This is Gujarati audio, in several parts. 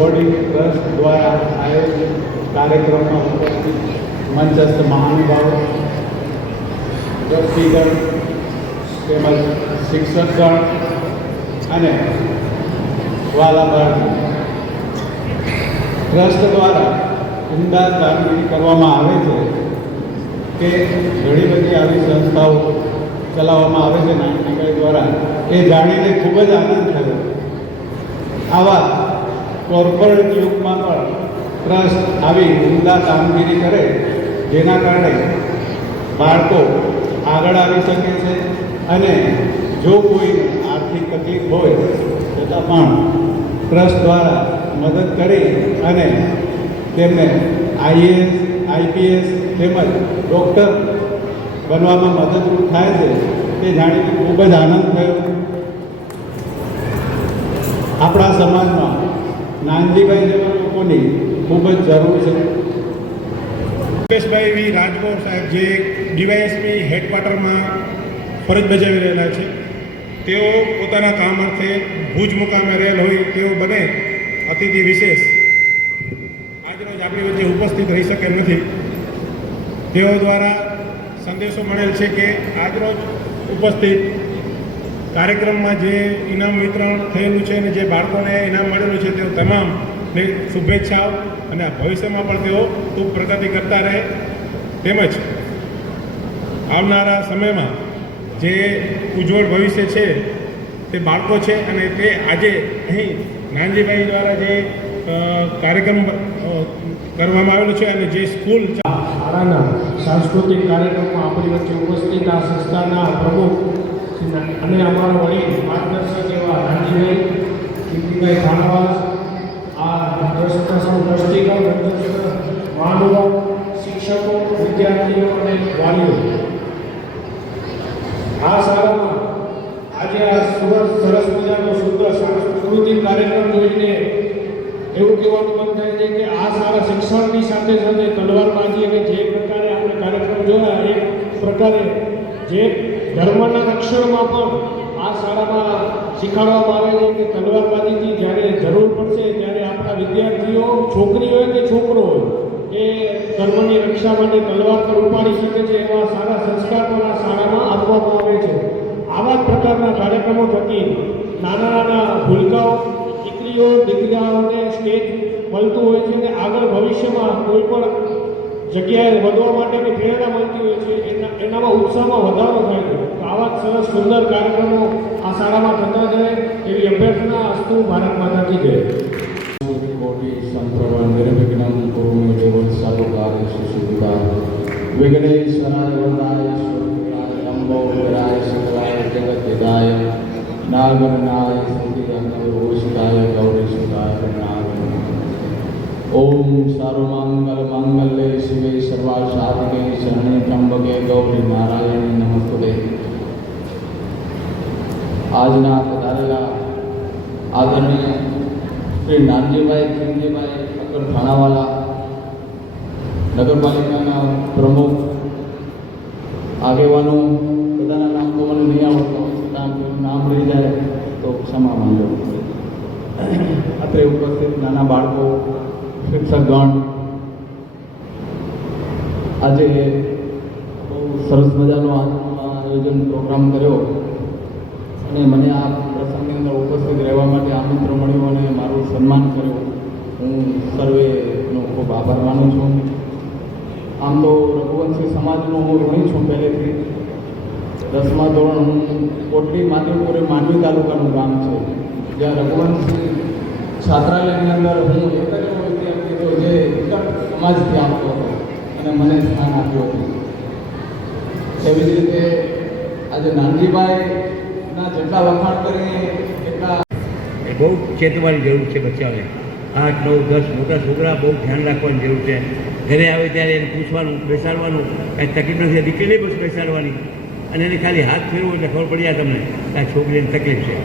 બોડી ટ્રસ્ટ દ્વારા આયોજિત કાર્યક્રમમાં ઉપસ્થિત મંચસ્થ મહાનુભાવો વ્યક્તિગણ તેમજ શિક્ષકગણ અને વાલા ટ્રસ્ટ દ્વારા ઉમદા કામગીરી કરવામાં આવે છે કે ઘણી બધી આવી સંસ્થાઓ ચલાવવામાં આવે છે નાગરિકો દ્વારા. એ જાણીને ખૂબ જ આનંદ થયો. આવા કોર્પોરેટ યુગમાં પણ ટ્રસ્ટ આવી ઉમદા કામગીરી કરે, જેના કારણે બાળકો આગળ આવી શકે છે અને જો કોઈ આર્થિક તકલીફ હોય, છતાં પણ ટ્રસ્ટ દ્વારા મદદ કરી અને તેમને આઈએએસ, આઈપીએસ તેમજ ડૉક્ટર બનવામાં મદદરૂપ થાય છે, તે જાણીને ખૂબ જ આનંદ થયો. આપણા સમાજમાં નાનજીભાઈ જેવા લોકોની ખૂબ જ જરૂર છે. મુકેશભાઈ વી રાજગોર સાહેબ જે ડીવાયએસપી હેડક્વાર્ટરમાં ફરજ બજાવી રહેલા છે. તેઓ પોતાના કામ અર્થે ભુજ મુકામે રહેલ હોય તેઓ બને અતિથિ વિશેષ. આજરોજ આપણી વચ્ચે ઉપસ્થિત રહી શકે નથી. તેઓ દ્વારા સંદેશો મળેલ છે કે આજરોજ ઉપસ્થિત કાર્યક્રમમાં જે ઇનામ વિતરણ થયેલું છે અને જે બાળકોને ઇનામ મળેલું છે તેઓ તમામને શુભેચ્છાઓ અને ભવિષ્યમાં પણ તેઓ ખૂબ પ્રગતિ કરતા રહે. તેમજ આવનારા સમયમાં જે ઉજ્જવળ ભવિષ્ય છે તે બાળકો છે અને તે આજે અહીં નાનજીભાઈ દ્વારા જે કાર્યક્રમ કરવામાં આવેલો છે અને જે સ્કૂલ શાળાના સાંસ્કૃતિક કાર્યક્રમમાં આપણી વચ્ચે ઉપસ્થિત આ સંસ્થાના પ્રમુખ અને અમારા વડીલ માર્ગદર્શક એવા રાણજીભાઈ કીર્તિભાઈ ખાનવાસ આ ટ્રસ્ટીગણ મહાનુભાવ શિક્ષકો, વિદ્યાર્થીઓ અને વાલીઓ. આ શાળામાં આજે આ સુરત સરસ મજાનો સુંદર સાંસ્કૃતિક કાર્યક્રમ જોઈને એવું કહેવાનું મન થાય છે કે આ સારા શિક્ષણની સાથે સાથે તલવારબાજી અને જે પ્રકારે આપણે કાર્યક્રમ જોયા, એ પ્રકારે જે ધર્મના રક્ષણમાં પણ આ શાળામાં શીખવાડવામાં આવે છે કે તલવારબાજીથી જ્યારે જરૂર પડશે ત્યારે આપણા વિદ્યાર્થીઓ છોકરી હોય કે છોકરો હોય, એ ધર્મની રક્ષા માટે તલવાર પર ઉપાડી શકે છે એવા સારા સંસ્કાર પણ આ શાળામાં આપવામાં આવે છે. આવા જ પ્રકારના કાર્યક્રમો થકી નાના નાના ભૂલકાઓ, દીકરીઓ, દીકરાઓને સ્ટેજ મળતું હોય છે કે આગળ ભવિષ્યમાં કોઈ પણ જગ્યાએ વધવા માટેની પ્રેરણા મળતી હોય છે. એના, એનામાં ઉત્સાહમાં વધારો થાય છે. આવા સરસ સુંદર કાર્યક્રમો આ શાળામાં થતા જાય એવી અભ્યર્થના અસ્તુ ભારત માતાજી જય કોટી સંપ્રવણ નિર્વિઘ્નમ કુરુ દેવ સર્વકાર્ય સુશુભા વિઘ્નેશ્વરાય વરદાય સ્વરૂપાય અંબો વિરાય સકલાય જગતહિતાય નાગરનાય ઓમ સર્વમંગલ આજના પધારેલા આદરણીય શ્રી નાનજીભાઈ, ખીમજીભાઈ અકર થાણાવાલા, નગરપાલિકાના પ્રમુખ, આગેવાનો, બધાના નામ તો મને નહીં આવડતો, નામ નામ રહી જાય તો ક્ષમા માંગો અત્રે ઉપસ્થિત નાના બાળકો શિક્ષકગણ આજે બહુ સરસ મજાનો આયોજન પ્રોગ્રામ કર્યો. અને મને આ પ્રસંગની અંદર ઉપસ્થિત રહેવા માટે આમંત્રણ મળ્યું અને મારું સન્માન કર્યું. હું સર્વેનો ખૂબ આભાર માનું છું. આમ તો રઘુવંશી સમાજનો હું ઋણી છું પહેલેથી. દસમા ધોરણ હું કોટલી માધવપુરે માંડવી તાલુકાનું ગામ છે. જ્યાં રઘુવંશી છાત્રાલયની અંદર હું એક જ વિદ્યાર્થી હતો જે ઇતર સમાજથી આવતો હતો અને મને સ્થાન આપ્યું હતું. એવી જ રીતે આજે બહુ ચેતવાની જરૂર છે બચ્ચાઓને. આઠ, નવ, દસ મોટા છોકરા બહુ ધ્યાન રાખવાની જરૂર છે. ઘરે આવે ત્યારે એને પૂછવાનું, બેસાડવાનું. કાંઈ તકલીફ નથી દીકરીને બસ બેસાડવાની. અને એને ખાલી હાથ ફેરવો એટલે ખબર પડી જાય તમને આ છોકરીને તકલીફ છે.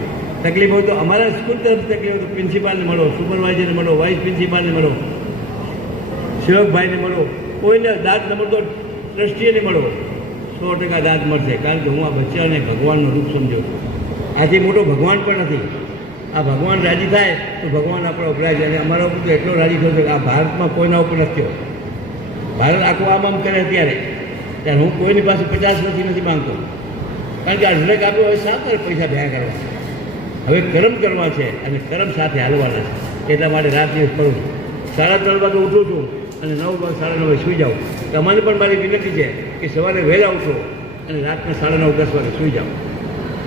તકલીફ હોય તો અમારા સ્કૂલ તરફ તકલીફ હોય તો પ્રિન્સિપાલને મળો, સુપરવાઇઝરને મળો, વાઇસ પ્રિન્સિપાલને મળો, સેવકભાઈને મળો, કોઈને દાંત નંબર તો ટ્રસ્ટીને મળો. સો ટકા દાંત મળશે, કારણ કે હું આ બચ્ચાને ભગવાનનું રૂપ સમજો છું. આથી મોટો ભગવાન પણ નથી. આ ભગવાન રાજી થાય, તો ભગવાન આપણો અપરાય છે અને અમારા ઉપર તો એટલો રાજી થયો છે કે આ ભારતમાં કોઈના ઉપર નથી ભારત આખું આમ આમ કરે ત્યારે ત્યારે હું કોઈની પાસે પચાસ નથી નથી માંગતો. કારણ કે આ ઢળક આપ્યો હવે કરે પૈસા ભેગા કરવા? હવે કર્મ કરવા છે અને કર્મ સાથે હાલવાના છે. એટલા માટે રાત દિવસ કરું સાડા ત્રણ વાગે ઉઠું છું અને નવ વાગે સાડા નવે સૂઈ જાઉં. તમારે પણ મારી વિનંતી છે કે સવારે વહેલા ઉઠો અને રાતના સાડા નવ, દસ વાગે સૂઈ જાઓ.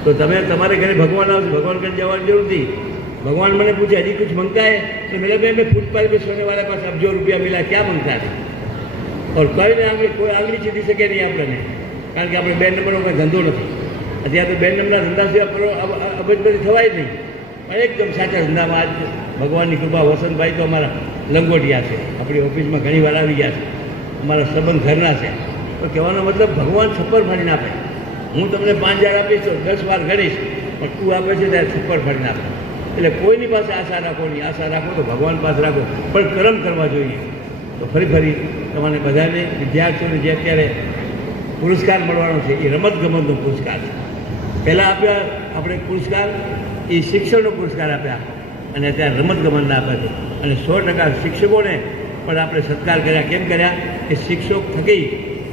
તો તમે તમારે ઘરે ભગવાન આવશે. ભગવાન ઘરે જવાની જરૂર નથી. ભગવાન મને પૂછે, હજી કુછ મંગતા હે તો મેરે ભાઈ મેં ફૂટપાથ પર સોનેવાળા પાસે અબજો રૂપિયા મિલા, ક્યાં મંગતા હે ઓર કહીને આપણે કોઈ આંગળી ચીધી શકે નહીં આપણને. કારણ કે આપણે બે નંબરનો કોઈ ધંધો નથી. અત્યારે તો બે નંબરના ધંધા સિવાય અબજબરી થવાય નહીં. પણ એકદમ સાચા ધંધામાં આજ ભગવાનની કૃપા. વસંતભાઈ તો અમારા લંગોટિયા છે. આપણી ઓફિસમાં ઘણી વાર આવી ગયા છે. અમારા સંબંધ ઘરના છે. તો કહેવાનો મતલબ ભગવાન છપ્પર ફાડીને આપે. હું તમને પાંચ હજાર આપીશ તો દસ વાર ગણીશ પણ તું આપે છે ત્યારે છપ્પર ફાડીને આપે. એટલે કોઈની પાસે આશા રાખો નહીં. આશા રાખો તો ભગવાન પાસે રાખો. પણ કર્મ કરવા જોઈએ. તો ફરી ફરી તમારે બધાને વિદ્યાર્થીઓને જે અત્યારે પુરસ્કાર મળવાનો છે, એ રમતગમતનો પુરસ્કાર છે. પહેલાં આપ્યા, આપણે પુરસ્કાર, એ શિક્ષણનો પુરસ્કાર આપ્યા અને અત્યારે રમતગમતના આપ્યા છે. અને સો ટકા શિક્ષકોને પણ આપણે સત્કાર કર્યા. કેમ કર્યા? કે શિક્ષક થકી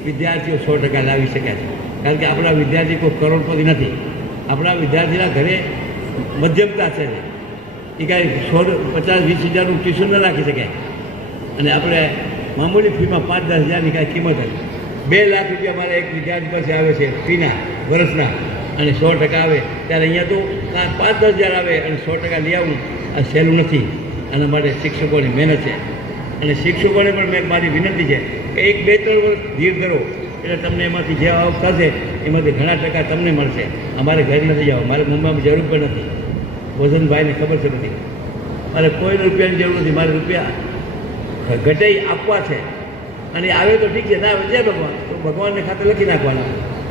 વિદ્યાર્થીઓ સો ટકા લાવી શક્યા છે. કારણ કે આપણા વિદ્યાર્થી કોઈ કરોડપતિ નથી. આપણા વિદ્યાર્થીના ઘરે મધ્યમતા છે. એ કાંઈ સો પચાસ, વીસ હજારનું ટ્યુશન ન રાખી શકાય અને આપણે મામૂલી ફીમાં પાંચ, દસ હજારની કાંઈ કિંમત હતી બે લાખ રૂપિયા મારા એક વિદ્યાર્થી પાસે આવે છે ફીના, વર્ષના, અને સો ટકા આવે. ત્યારે અહીંયા તો પાંચ, દસ હજાર આવે અને સો ટકા લઈ આવવું આ સહેલું નથી. આના માટે શિક્ષકોની મહેનત છે. અને શિક્ષકોને પણ મેં મારી વિનંતી છે કે એક, બે, ત્રણ વર્ષ ધીર કરો એટલે તમને એમાંથી જે આવક થશે, એમાંથી ઘણા ટકા તમને મળશે. અમારે ઘર નથી જવા. મારે મુંબઈમાં જરૂર પણ નથી. વસંતભાઈને ખબર છે નથી મારે કોઈ રૂપિયાની જરૂર નથી. મારે રૂપિયા ઘટાઈ આપવા છે. અને આવે તો ઠીક છે. ના આવે ભગવાન? તો ભગવાનને ખાતે લખી નાખવાના.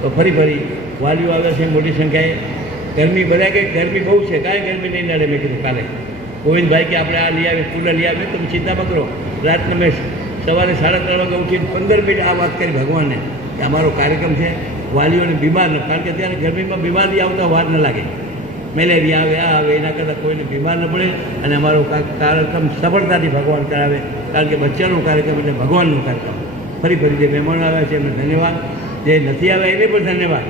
તો ફરી ફરી વાલીઓ આવે છે, મોટી સંખ્યાએ. ગરમી બધા કે ગરમી બહુ છે. કાંઈ ગરમી નહીં નડે. મેં કીધું કાલે. ગોવિંદભાઈ કે આપણે આ લઈ આવીએ કુલર લઈ આવીએ. તમે ચિંતા ન કરો. રાતના મેં સવારે સાડા ત્રણ વાગે ઉઠીને પંદર મિનિટ આ વાત કરી ભગવાનને કે અમારો કાર્યક્રમ છે, વાલીઓને બીમાર ન કારણ કે અત્યારે ગરમીમાં બીમારી આવતા વાર ન લાગે. મેલેરિયા આવે, આ આવે, એના કરતાં કોઈને બીમાર ન પડે અને અમારો કાર્યક્રમ સફળતાથી ભગવાન કરાવે. કારણ કે બચ્ચાનો કાર્યક્રમ એટલે ભગવાનનો કાર્યક્રમ. ફરી ફરી જે મહેમાનો આવ્યા છે, એમને ધન્યવાદ. જે નથી આવ્યા, એને પણ ધન્યવાદ.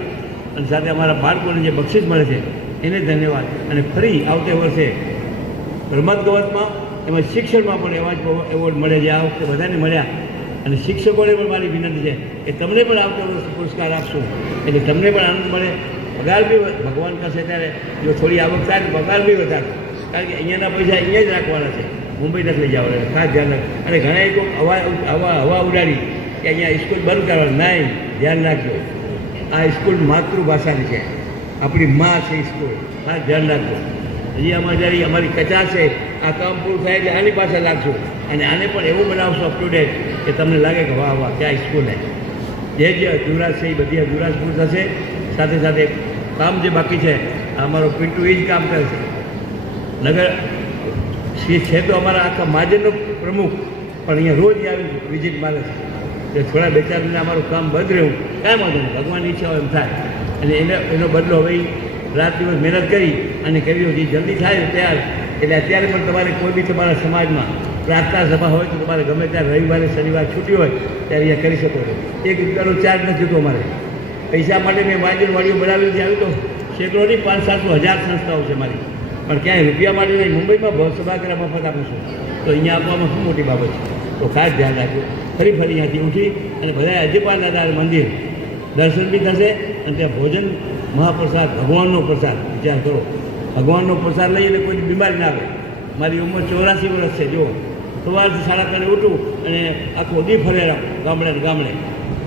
અને સાથે અમારા બાળકોને જે બક્ષિસ મળે છે, એને ધન્યવાદ. અને ફરી આવતે વર્ષે રમતગમતમાં એમાં શિક્ષણમાં પણ એવા જ એવોર્ડ મળે છે, આ વખતે બધાને મળ્યા. અને શિક્ષકોને પણ મારી વિનંતી છે કે તમને પણ આવતા પુરસ્કાર આપશો. એટલે તમને પણ આનંદ મળે. પગાર બી ભગવાન કરશે ત્યારે. જો થોડી આવક થાય તો પગાર બી વધારે. કારણ કે અહીંયાના પૈસા અહીંયા જ રાખવાના છે. મુંબઈ નથી લઈ જવાના. ખાસ ધ્યાન રાખ. અને ઘણા લોકો હવા હવા હવા ઉડાડી કે અહીંયા સ્કૂલ બંધ કરવાની. નહીં, ધ્યાન રાખજો. આ સ્કૂલ માતૃભાષાની છે. આપણી માં છે સ્કૂલ ખાસ ધ્યાન રાખજો. હજી અમારે અમારી કચા છે, આ કામ પૂરું થાય એટલે આની પાસે લાગશું અને આને પણ એવું બનાવશું અપ ટુ ડેટ કે તમને લાગે કે વાહ વાહ, ક્યાં સ્કૂલ હે. જે જે અધુરાશ છે, એ બધી અધુરાશ પૂરું થશે. સાથે સાથે કામ જે બાકી છે અમારો પિન્ટુ એ જ કામ કરે નગર, શ્રી છે તો અમારા આખા મહાજનનો પ્રમુખ, પણ અહીંયા રોજ આવી વિઝિટ મારે છે. એટલે થોડા બે ચાર મહિના અમારું કામ બંધ રહ્યું કાંઈ વાંધો નહીં, ભગવાનની ઈચ્છા હોય એમ થાય. અને એને, એનો બદલો હવે રાત દિવસ મહેનત કરી અને કર્યું જે જલ્દી થાય ત્યારે. એટલે અત્યારે પણ તમારે કોઈ બી તમારા સમાજમાં પ્રાર્થના સભા હોય તો તમારે ગમે ત્યારે રવિવારે, શનિવાર છૂટી હોય ત્યારે અહીંયા કરી શકો છો. એક રૂપિયાનો ચાર્જ નથી તો અમારે. પૈસા માટે મેં વાંચન વાડીઓ બનાવી છે, આવી તો સેકડો નહીં પાંચ સાતસો હજાર સંસ્થાઓ છે મારી. પણ ક્યાંય રૂપિયા માટે નહીં, મુંબઈમાં સભા સભાગ્રહ મફત આપું છું. તો અહીંયા આપવામાં શું મોટી બાબત છે? તો ખાસ ધ્યાન રાખજો. ફરી ફરી અહીંયાથી ઉઠી અને બધા અજયપાલ દાદા મંદિર. દર્શન બી થશે અને ત્યાં ભોજન, મહાપ્રસાદ, ભગવાનનો પ્રસાદ વિચાર કરો. ભગવાનનો પ્રસાદ લઈને કોઈ બીમારી ના આવે. મારી ઉંમર ચોરાસી વર્ષ છે જો સવારથી સાડા ત્રણે ઉઠું અને આખો દી ફરે ગામડે ને ગામડે.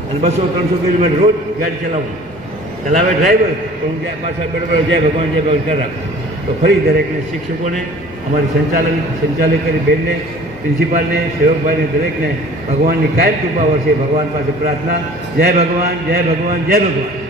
અને બસો ત્રણસો કિલોમીટર રોજ ગાડી ચલાવું. ચલાવે ડ્રાઈવર પણ હું ત્યાં પાછળ બરાબર જય ભગવાન જય ભગવાન રાખું. તો ફરી દરેકને શિક્ષકોને, અમારી સંચાલન, સંચાલકની બેનને, પ્રિન્સિપાલને, સેવકભાઈને, દરેકને ભગવાનની કાયમ કૃપા વર્ષે ભગવાન પાસે પ્રાર્થના. જય ભગવાન જય ભગવાન જય ભગવાન.